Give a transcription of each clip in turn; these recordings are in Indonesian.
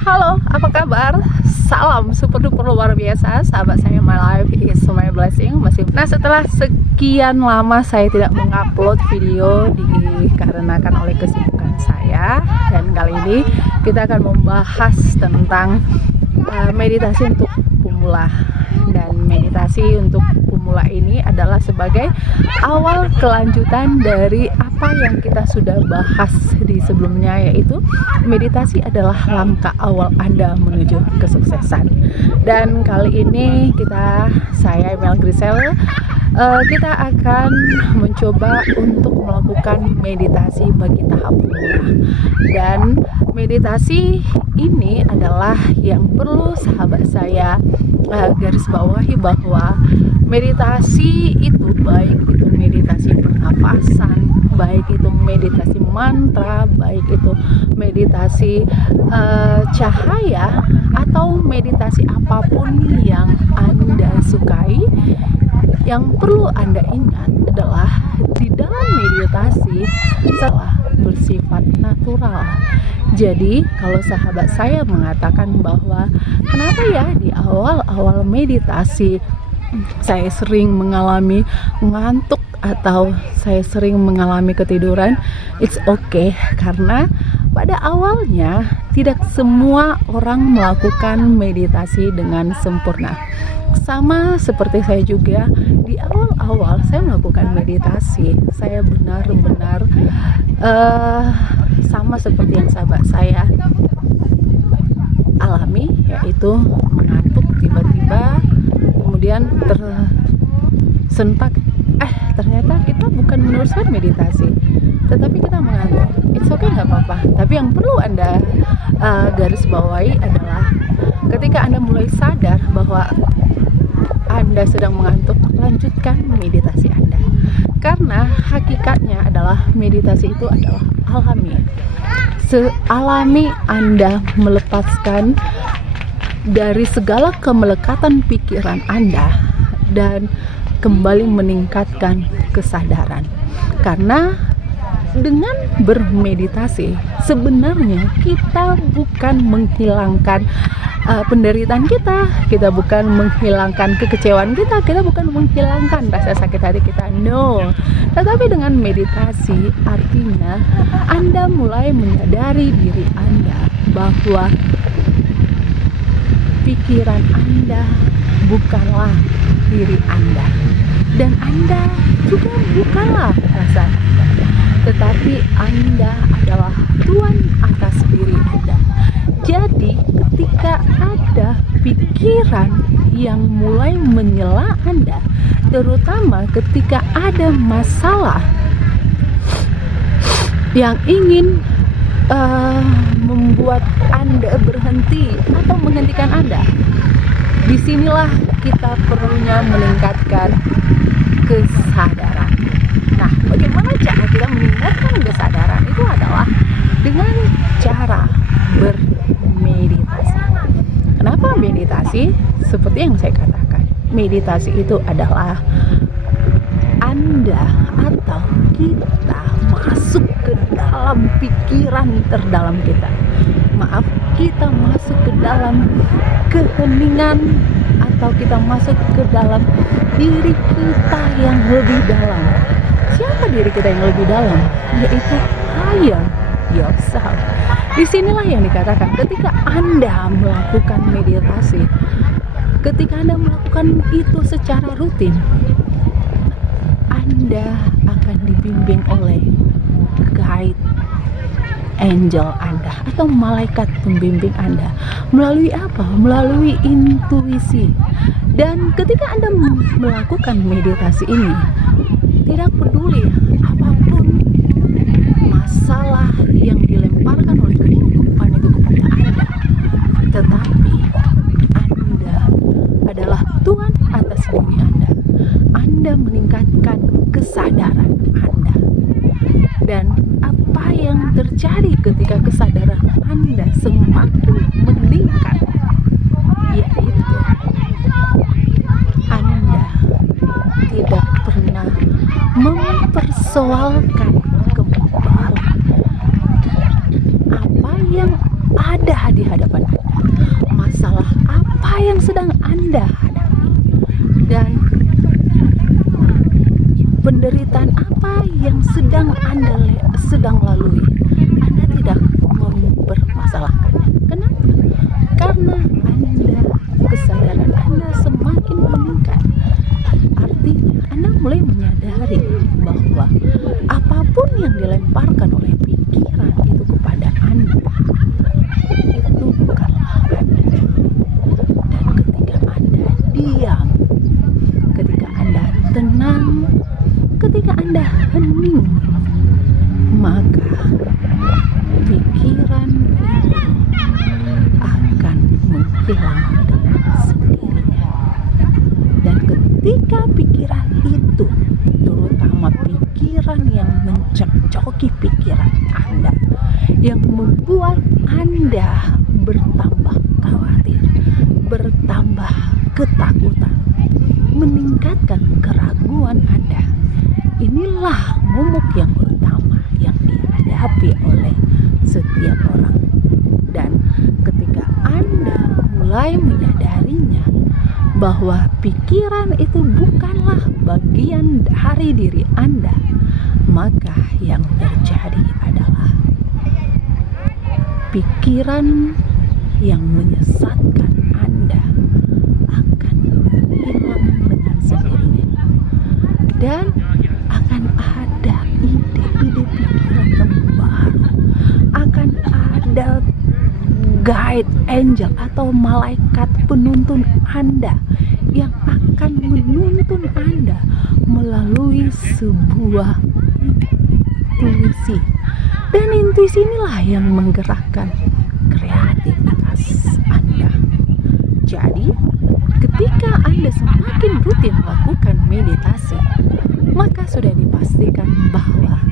Halo, apa kabar? Salam super duper luar biasa, sahabat saya. My life is my blessing. Setelah sekian lama saya tidak mengupload video dikarenakan oleh kesibukan saya, dan kali ini kita akan membahas tentang meditasi untuk pemula. Dan meditasi untuk pemula ini adalah sebagai awal kelanjutan dari apa yang kita sudah bahas di sebelumnya, yaitu meditasi adalah langkah awal Anda menuju kesuksesan. Dan kali ini saya Mel Grisel, kita akan mencoba untuk melakukan meditasi bagi tahap pemula. Dan meditasi ini adalah yang perlu sahabat saya garis bawahi, bahwa meditasi itu, baik itu meditasi pernapasan, baik itu meditasi mantra, baik itu meditasi cahaya, atau meditasi apapun yang Anda sukai, yang perlu Anda ingat adalah di dalam meditasi setelah bersifat natural. Jadi kalau sahabat saya mengatakan bahwa kenapa ya di awal-awal meditasi saya sering mengalami ngantuk atau saya sering mengalami ketiduran, it's okay, karena pada awalnya tidak semua orang melakukan meditasi dengan sempurna. Sama seperti saya juga, di awal-awal saya melakukan meditasi, saya benar-benar sama seperti yang sahabat saya alami, yaitu mengantuk tiba-tiba, kemudian tersentak, ternyata kita bukan meneruskan meditasi, tetapi kita mengantuk. It's okay, nggak apa-apa. Tapi yang perlu Anda garis bawahi adalah ketika Anda mulai sadar bahwa Anda sedang mengantuk, lanjutkan meditasi Anda. Karena hakikatnya adalah meditasi itu adalah alami. Sealami Anda melepaskan dari segala kemelekatan pikiran Anda dan kembali meningkatkan kesadaran. Karena dengan bermeditasi sebenarnya kita bukan menghilangkan penderitaan kita bukan menghilangkan kekecewaan kita bukan menghilangkan rasa sakit hati kita, no. Tetapi dengan meditasi artinya Anda mulai menyadari diri Anda bahwa pikiran Anda bukanlah diri Anda, dan Anda juga bukanlah perasaan Anda, tetapi Anda adalah Tuan atas diri Anda. Jadi ketika ada pikiran yang mulai menyela Anda, terutama ketika ada masalah yang ingin membuat Anda berhenti atau menghentikan Anda, disinilah kita perlunya meningkatkan kesadaran. Nah, bagaimana cara kita meningkatkan kesadaran? Itu adalah dengan cara bermeditasi. Kenapa meditasi? Seperti yang saya katakan, meditasi itu adalah Anda atau kita masuk ke dalam pikiran terdalam kita. Kita masuk ke dalam keheningan, atau kita masuk ke dalam diri kita yang lebih dalam. Siapa diri kita yang lebih dalam? Yaitu higher yourself. Disinilah yang dikatakan ketika Anda melakukan meditasi, ketika Anda melakukan itu secara rutin, Anda akan dibimbing oleh guide angel Anda atau malaikat pembimbing Anda. Melalui apa? Melalui intuisi. Dan ketika Anda melakukan meditasi ini, tidak peduli apapun masalah yang dilemparkan oleh kehidupan itu kepada Anda, tetapi Anda adalah Tuhan atas diri Anda. Anda meningkatkan kesadaran Anda. Dan apa yang terjadi ketika kesadaran Anda semakin meningkat, yaitu Anda tidak pernah mempersoalkan kembali apa yang ada di hadapan Anda. penderitaan apa yang sedang Anda lalui, Anda tidak mempermasalahkannya. Kenapa? Karena kesadaran Anda semakin meningkat. Artinya Anda mulai menyadari bahwa apapun yang dilemparkan oleh pikiran itu kepada Anda, itu bukanlah Anda. Dan ketika Anda diam, ketika Anda tenang, ketika Anda hening, maka pikiran itu akan menghilang dengan sendirinya. Dan ketika pikiran itu, terutama pikiran yang mencocoki pikiran Anda, yang membuat Anda bertambah khawatir, bertambah ketakutan, meningkatkan keraguan Anda, inilah momok yang utama yang dihadapi oleh setiap orang. Dan ketika Anda mulai menyadarinya bahwa pikiran itu bukanlah bagian dari diri Anda, maka yang terjadi adalah pikiran yang menyesatkan Anda akan hilang dengan sendirinya, dan akan ada ide-ide pikiran yang baru, akan ada guide angel atau malaikat penuntun Anda yang akan menuntun Anda melalui sebuah intuisi. Dan intuisi inilah yang menggerakkan kreativitas Anda. Jadi, ketika Anda semakin rutin melakukan meditasi, maka sudah dipastikan bahwa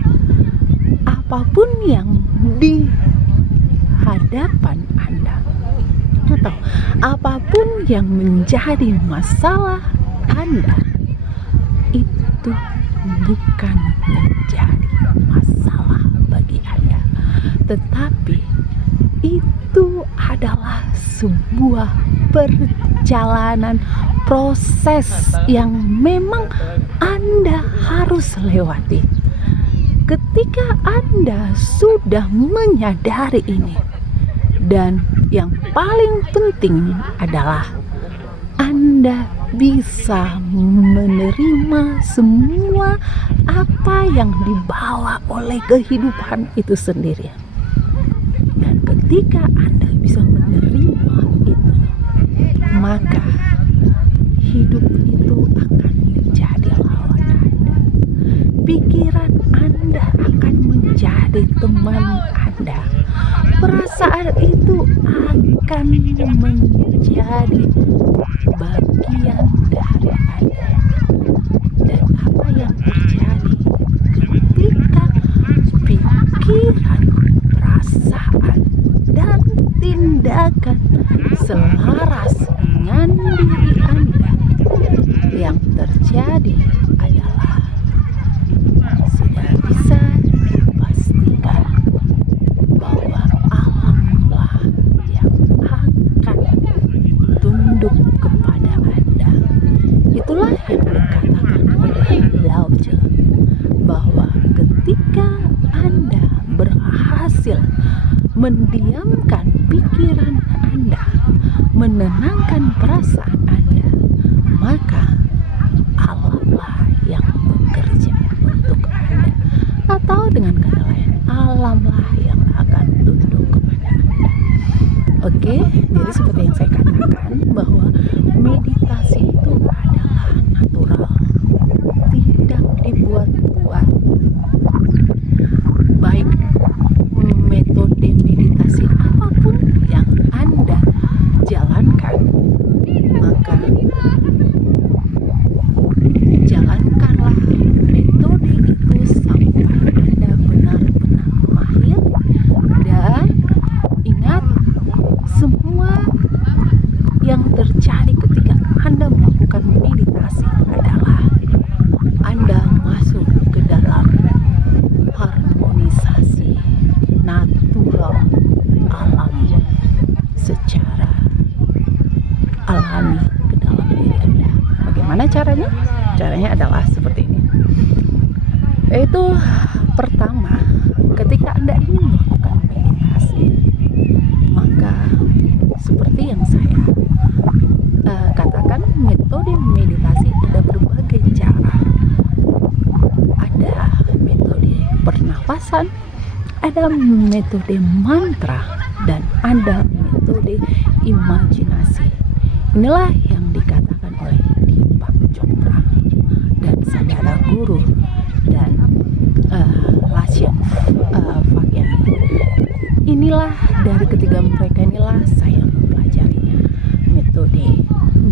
apapun yang di hadapan Anda atau apapun yang menjadi masalah Anda, itu bukan menjadi masalah bagi Anda, tetapi itu adalah sebuah perjalanan proses yang memang Anda harus lewati. Ketika Anda sudah menyadari ini, dan yang paling penting adalah Anda bisa menerima semua apa yang dibawa oleh kehidupan itu sendiri. Dan ketika Anda bisa menerima itu, maka hidup itu akan menjadi lawan Anda. Pikiran Anda akan menjadi teman Anda. Perasaan itu akan menjadi bagian dari Anda. Dan apa yang terjadi ketika pikiran, perasaan, dan tindakan selaras dengan diri Anda, yang terjadi adalah sudah bisa dipastikan bahwa alamlah yang akan tunduk kepada Anda. Itulah yang dikatakan oleh Lao Tzu, bahwa ketika Anda berhasil mendiamkan pikiran Anda, menenangkan perasaan Anda, maka alamlah yang bekerja untuk Anda. Atau dengan kata lain, alamlah yang akan tunduk kepada Anda. Oke, jadi seperti yang saya katakan, bahwa meditasi itu adalah natural, tidak dibuat-buat. Baik metode meditasi apapun yang Anda jalankan, maka jalankanlah metode itu sampai Anda benar-benar mahir. Dan ingat, semua yang terjadi ketika Anda melakukan meditasi adalah Anda masuk ke dalam harmonisasi natural alam secara alami ke dalam diri Anda. Bagaimana caranya? Caranya adalah seperti ini. Yaitu pertama, ketika Anda ingin melakukan meditasi, maka seperti yang saya katakan, metode meditasi ada berbagai cara. Ada metode pernafasan, ada metode mantra, dan ada metode imajinasi. Inilah yang dikatakan oleh Deepak Chopra dan saudara guru dan Lasya Fagyani. Inilah dari ketiga mereka inilah saya mempelajarinya, metode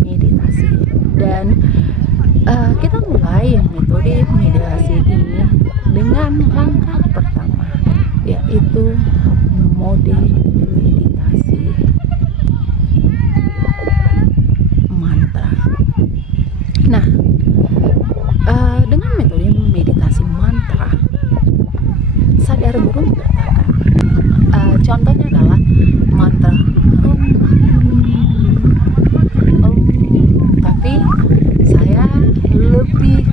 meditasi. Dan kita mulai metode meditasi ini dengan langkah pertama, yaitu mode meditasi mantra. Nah, dengan metode meditasi mantra, sadar guru mengatakan, contohnya adalah mantra tapi saya lebih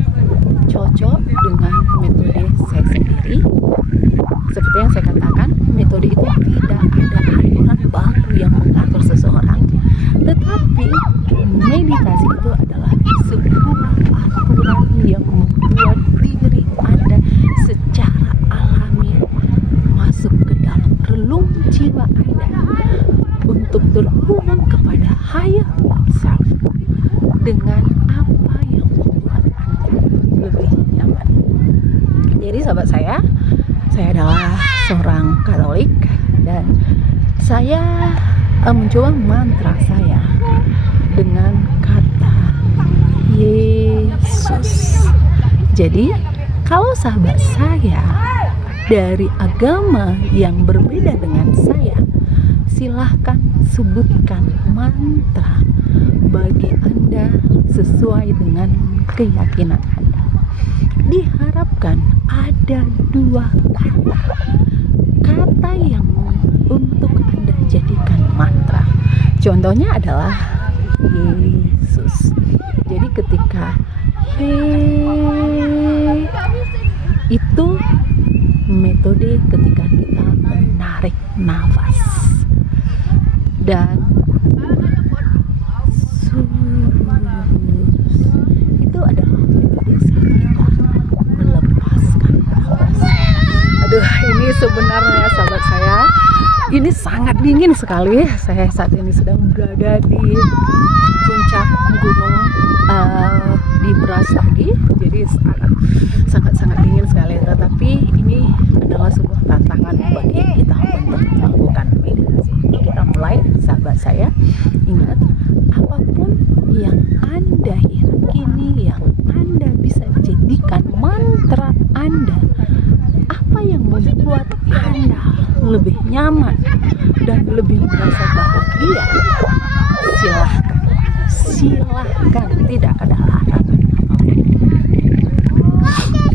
cocok dengan metode saya sendiri. Seperti yang saya katakan, metode itu tidak ada aturan baku yang mengatur seseorang, tetapi meditasi itu adalah sebuah aturan yang membuat diri Anda secara alami masuk ke dalam relung jiwa Anda untuk terhubung kepada higher self dengan apa yang membuat Anda lebih nyaman. Jadi sahabat saya adalah seorang Katolik dan saya mencoba mantra saya dengan kata Yesus. Jadi kalau sahabat saya dari agama yang berbeda dengan saya, silahkan sebutkan mantra bagi Anda sesuai dengan keyakinan Anda. Diharapkan ada dua kata yang untuk Anda jadikan mantra. Contohnya adalah Yesus. Jadi ketika itu metode ketika kita menarik nafas dan itu adalah metode saat kita melepaskan nafas. Aduh, ini sebenarnya sahabat saya, ini sangat dingin sekali. Saya saat ini sedang berada di puncak gunung di Brastagi, jadi sangat dingin sekali. Tetapi ini adalah sebuah tantangan bagi kita untuk melakukan meditasi. Kita mulai, sahabat saya. Ingat, apapun yang Anda yakini, yang Anda bisa jadikan mantra Anda, apa yang membuat Anda lebih nyaman dan lebih merasa bahagia, silahkan, tidak ada larangan apapun.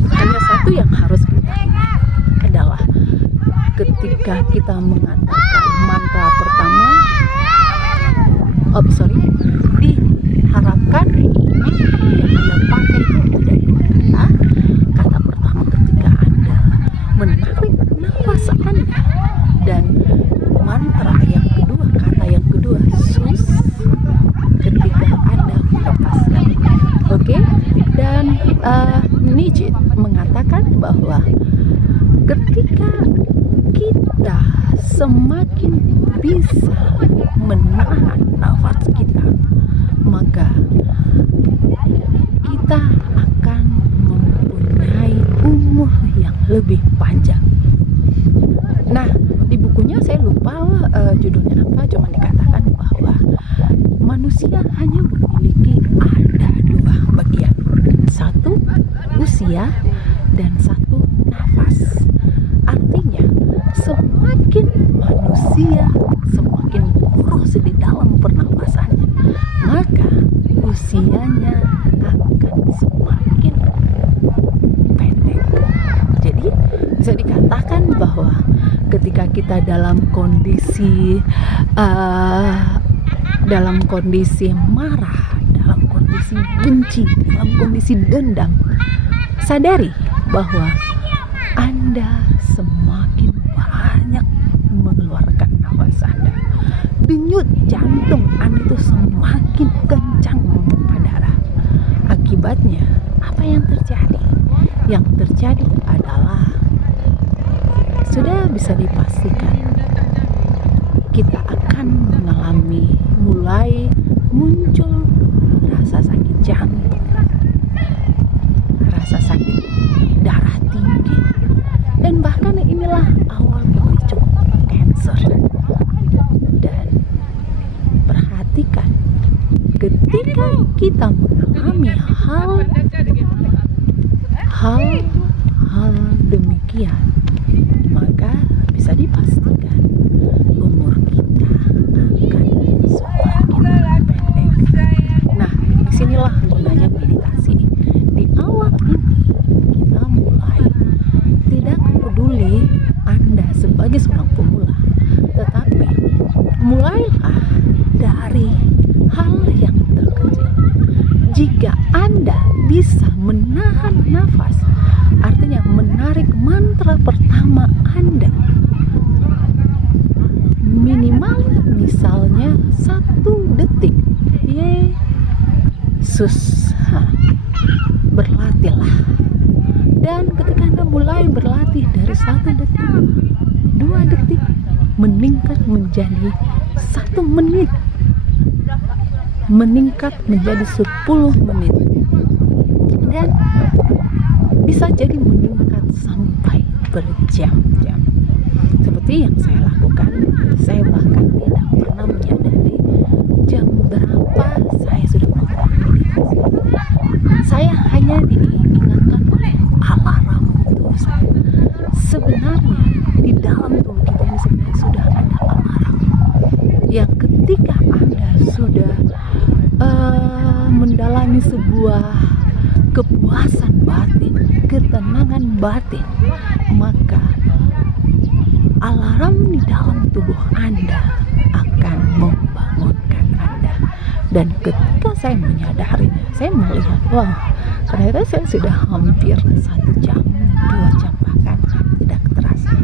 Hanya satu yang harus kita ingat adalah ketika kita mengatakan mantra pertama, diharapkan mantra yang Anda pakai itu ada dua kata. Kata pertama ketika Anda menarik nafas Anda, dan mantra yang kedua, kata yang kedua, sus, ketika Anda melepaskan. Oke? Dan Nietzsche mengatakan bahwa ketika kita semakin bisa menahan nafas kita, maka kita akan mempunyai umur yang lebih panjang. Nah, di bukunya saya lupa judulnya apa, cuma dikatakan bahwa manusia hanya memiliki ada dua bagian, satu usia dan satu nafas. Artinya semakin manusia semakin boros di dalam pernapasannya, maka usianya akan semakin pendek. Jadi bisa dikatakan bahwa ketika kita dalam kondisi marah, dalam kondisi benci, dalam kondisi dendam, sadari bahwa Anda semakin banyak mengeluarkan nafas Anda. Denyut jantung Anda itu semakin kencang memompa darah. Akibatnya, apa yang terjadi? Yang terjadi adalah sudah bisa dipastikan kita akan mengalami mulai muncul rasa sakit jantung, rasa sakit darah tinggi, dan bahkan inilah awal pemicu cancer. Dan perhatikan, ketika kita mengalami hal demikian, maka bisa dipastikan umur kita akan semakin pendek. Nah, disinilah gunanya meditasi. Di awal ini kita mulai tidak peduli Anda sebagai seorang pemula, tetapi mulailah dari hal yang terkecil. Jika Anda bisa menahan nafas, artinya menarik mantra pertama Anda minimal misalnya 1 detik, Yesus, berlatihlah. Dan ketika Anda mulai berlatih dari 1 detik, 2 detik, meningkat menjadi 1 menit, meningkat menjadi 10 menit, dan bisa jadi meningkat sampai berjam-jam. Seperti yang saya lakukan, saya bahkan tidak pernah menyadari jam berapa saya sudah melakukan meditasi. Saya hanya diingatkan oleh alarm tubuh saya. Sebenarnya di dalam tubuh kita ini sebenarnya sudah ada alarm yang ketika Anda sudah mendalami sebuah kepuasan batin, ketenangan batin, maka alarm di dalam tubuh Anda akan membangunkan Anda. Dan ketika saya menyadarinya, saya melihat, wah, ternyata saya sudah hampir 1 jam, 2 jam bahkan tidak terasa.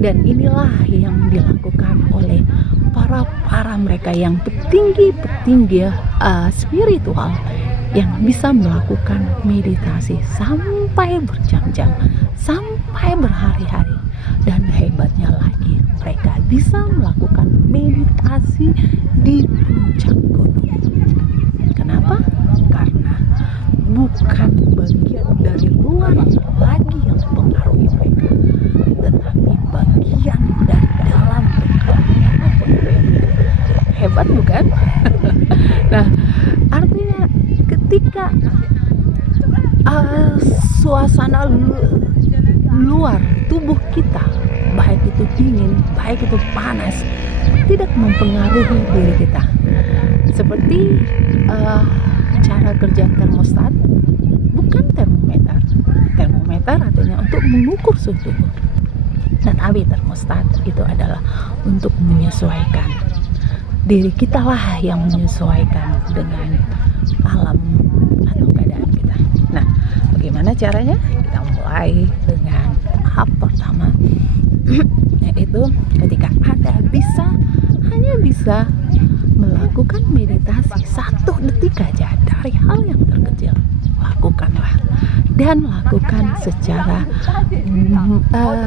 Dan inilah yang dilakukan oleh para mereka yang petinggi spiritual, yang bisa melakukan meditasi sampai berjam-jam, sampai berhari-hari. Dan hebatnya lagi, mereka bisa melakukan meditasi di puncak gunung. Kenapa? Karena bukan bagian dari luar lagi yang mempengaruhi mereka, tetapi bagian dari dalam mereka yang mempengaruhi mereka. Hebat bukan? Nah, artinya ketika suasana luar tubuh kita, baik itu dingin, baik itu panas, tidak mempengaruhi diri kita. Seperti cara kerja termostat, bukan termometer. Termometer artinya untuk mengukur suhu tubuh, tetapi termostat itu adalah untuk menyesuaikan diri kita lah, yang menyesuaikan dengan alam atau keadaan kita. Nah, bagaimana caranya? Kita mulai dengan tahap pertama, yaitu ketika Anda hanya bisa melakukan meditasi 1 detik aja dari hal yang terkecil, lakukanlah, dan lakukan secara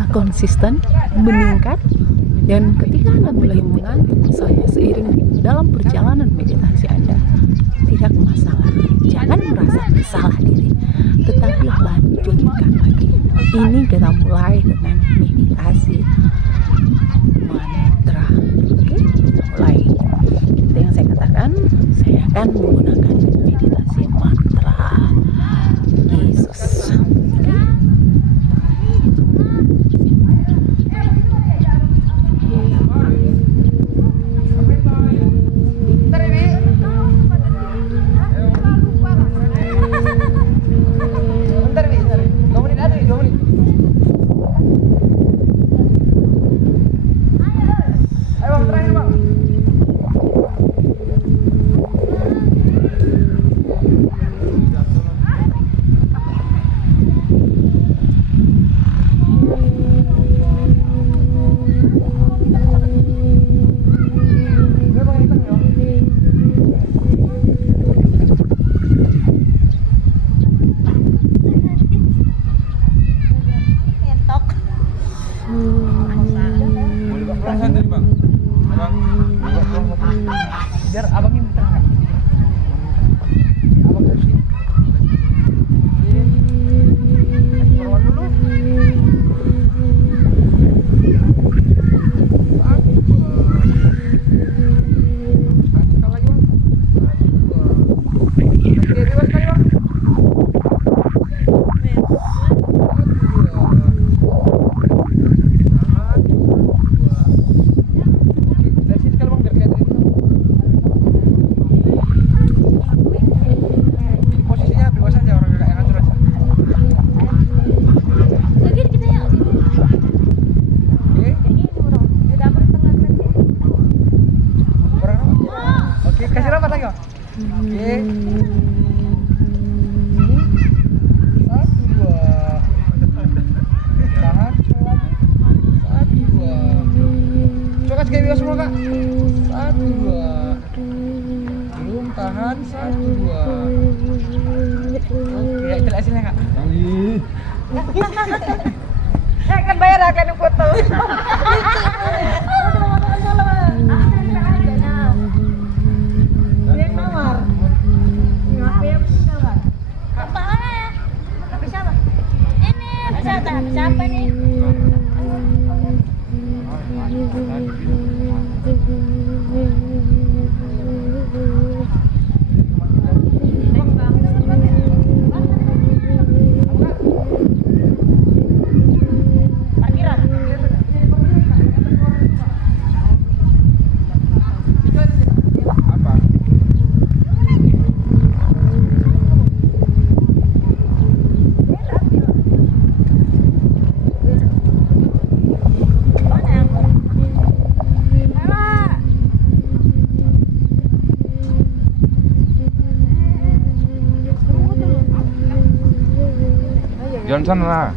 konsisten, meningkat. Dan ketika Anda mulai mengantuk, misalnya seiring dalam perjalanan meditasi Anda, tidak masalah, jangan merasa bersalah diri, tetapi lanjutkan lagi. Ini kita mulai dengan meditasi mantra. Oke, kita mulai. Seperti yang saya katakan, saya akan menggunakan meditasi mantra Yesus. Tahan 1 2. Oke, jelasin ya, Kak. Kan bayar akan foto. Siapa nih? Johnson lah.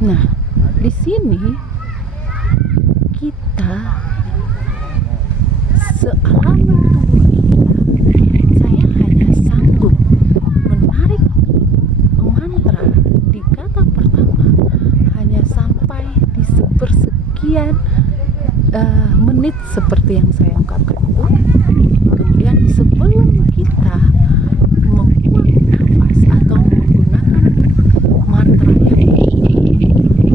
Nah, di sini kita sealami tubuh kita, saya hanya sanggup menarik mantra di kata pertama hanya sampai di sepersekian menit seperti yang saya ungkapkan itu. Kemudian sebelum kita membuang nafas atau menggunakan mantra yang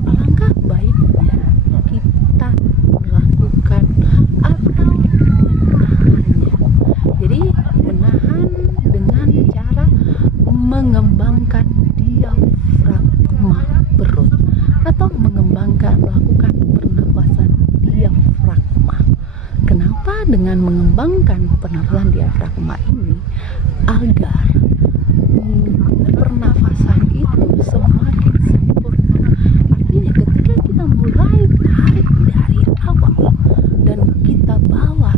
alangkah baiknya kita melakukan atau menahannya. Jadi menahan dengan cara mengembangkan diafragma perut atau melakukan pernafasan diafragma. Kenapa dengan mengembangkan pernafasan diafragma ini? Agar pernafasan itu semakin sempurna. Artinya ketika kita mulai tarik dari awal dan kita bawa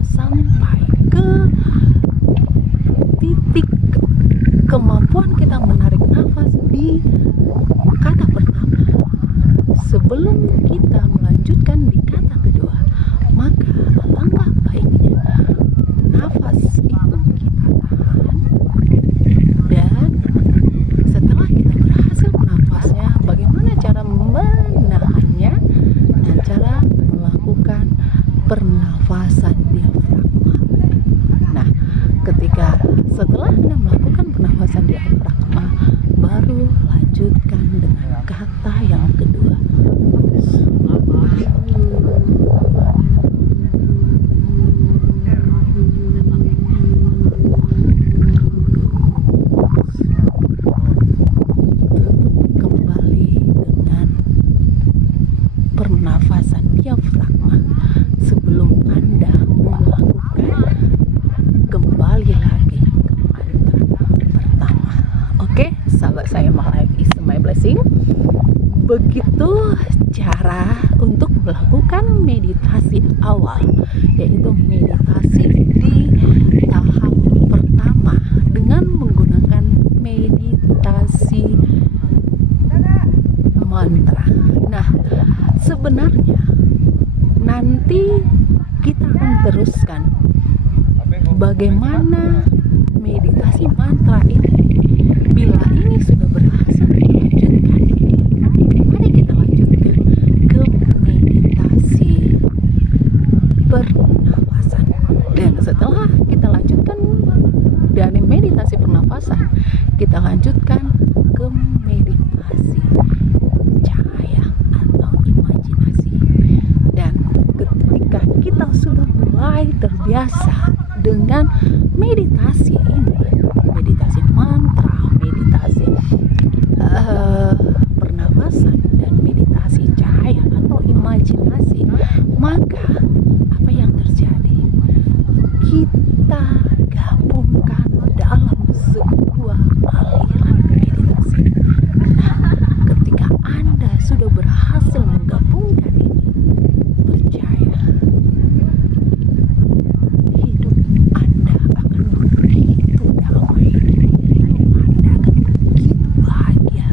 begitu cara untuk melakukan meditasi awal, yaitu meditasi di tahap pertama dengan menggunakan meditasi mantra. Nah, sebenarnya nanti kita akan teruskan bagaimana meditasi mantra ini. Bila ini sudah berhasil dilanjutkan, mari kita lanjutkan ke meditasi pernafasan. Dan setelah kita lanjutkan dari meditasi pernafasan, kita lanjutkan ke meditasi cahaya atau imajinasi. Dan ketika kita sudah mulai terbiasa dengan meditasi ini, meditasi mantra, meditasi pernafasan, dan meditasi cahaya atau imajinasi, maka apa yang terjadi? Kita gabungkan dalam sebuah aliran meditasi. Nah, ketika Anda sudah berhasil menggabungkan ini, percaya, hidup Anda akan begitu damai, hidup Anda akan begitu bahagia.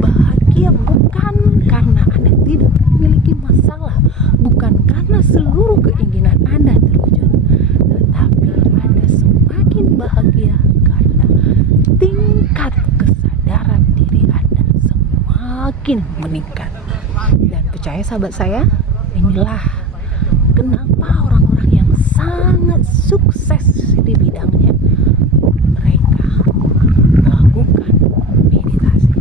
Bahagia bukan karena Anda tidak memiliki masalah, bukan karena seluruh keinginan Anda terwujud, tetapi Anda semakin bahagia karena tingkat kesadaran diri Anda semakin meningkat. Dan percaya sahabat saya, inilah kenapa orang-orang yang sangat sukses di bidangnya, mereka melakukan meditasi.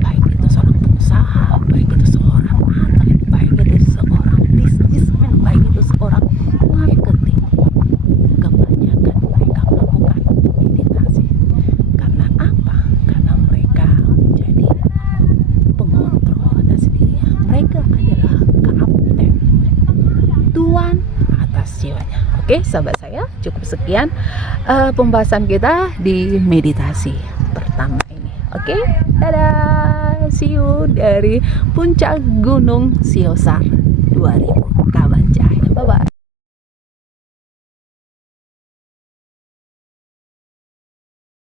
Baik itu seorang pengusaha, baik itu seorang atlet, baik itu seorang bisnismen, baik itu seorang marketing, kebanyakan mereka melakukan meditasi. Karena apa? Karena mereka menjadi pengontrol atas dirinya. Mereka adalah kapten, tuan atas jiwanya. Oke, sahabat saya, cukup sekian pembahasan kita di meditasi pertama ini. Oke, dadah, see you dari puncak Gunung Siosar 2000 Kaban Cahaya. Bye bye.